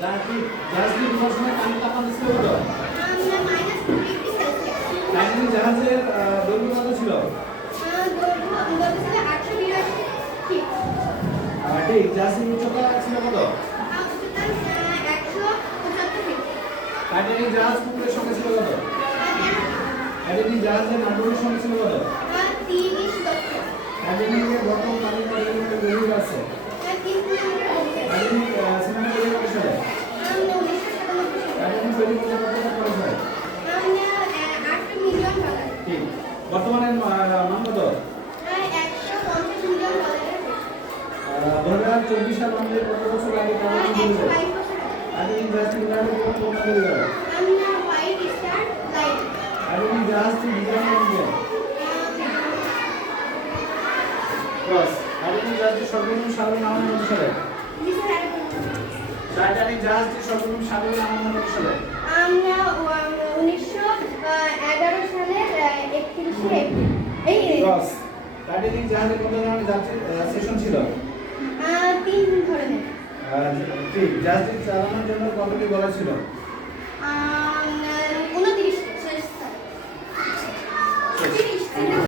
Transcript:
জাহাজের ঘর্ষণে পানির তাপমাত্রা ছিল কত? টাইটানিক জাহাজের দৈর্ঘ্য কত ছিল? ঠিক। জাহাজের উচ্চতা ছিল কত? টাইটানিক জাহাজ পুকুরের সংখ্যা ছিল কত? টাইটানিক জাহাজের নাটকের সংখ্যা ছিল কত? টাইটানিকের বর্তমান পানির পরিমাণ গভীর আছে। টাইটানিক সিনেমা তৈরি কত সালে? টাইটানিক তৈরি করতে কত টাকা খরচ হয়? ঠিক। বর্তমানে মান কত? 2024 সাল আমাদের কত বছর আগে টাইটানিক তৈরি হয়? টাইটানিক জাহাজটি উন্নয়নের জন্য কোন তৈরি করে? টাইটানিক জাহাজটি ডিজাইন করেন? ক্রস। টাইটানিক জাহাজটি সর্বপ্রথম সাগরে নামানো কত সালে? টাইটানিক জাহাজটি সর্বপ্রথম সাগরে নামানো কত সালে? 1911 সালের 31শে এপ্রিল। ক্রস। টাইটানিক জাহাজে কত ধরনের যাত্রী সেশন ছিল? 3 ধরনের। ঠিক। জাহাজটি চালানোর জন্য কতটি বলা ছিল?